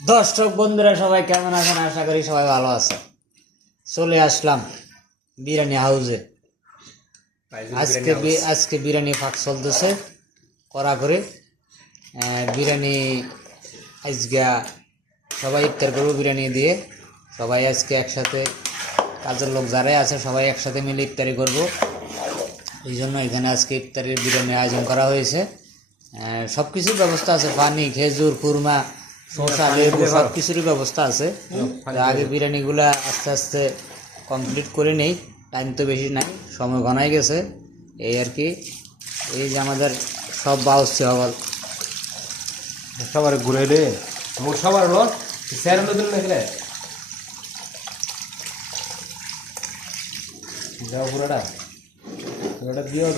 দর্শক বন্ধুরা সবাই কেমন আছেন? আশা করি সবাই ভালো আছে। চলে আসলাম বিরিয়ানি হাউসে। আজকে বিরিয়ানি ফাঁক চলতেছে করা করে। বিরিয়ানি আজকে সবাই ইফতার করবো বিরিয়ানি দিয়ে। সবাই আজকে একসাথে, কাজের লোক যারাই আছে সবাই একসাথে মিলে ইফতারি করব। এই জন্য এখানে আজকে ইফতারির বিরিয়ানির আয়োজন করা হয়েছে। সব কিছুর ব্যবস্থা আছে, পানি, খেজুর, খুরমা, শসা, লেবু সব কিছুরই ব্যবস্থা আছে। আগে বিরিয়ানিগুলা আস্তে আস্তে কমপ্লিট করে নেই, টাইম তো বেশি নাই, সময় ঘনাই গেছে এই আর কি। এই যে আমাদের সব বাউসছে হল সবার ঘুরে রে মোর সবার রস স্যার নতুন দেখলে যাও পুরোটা দিও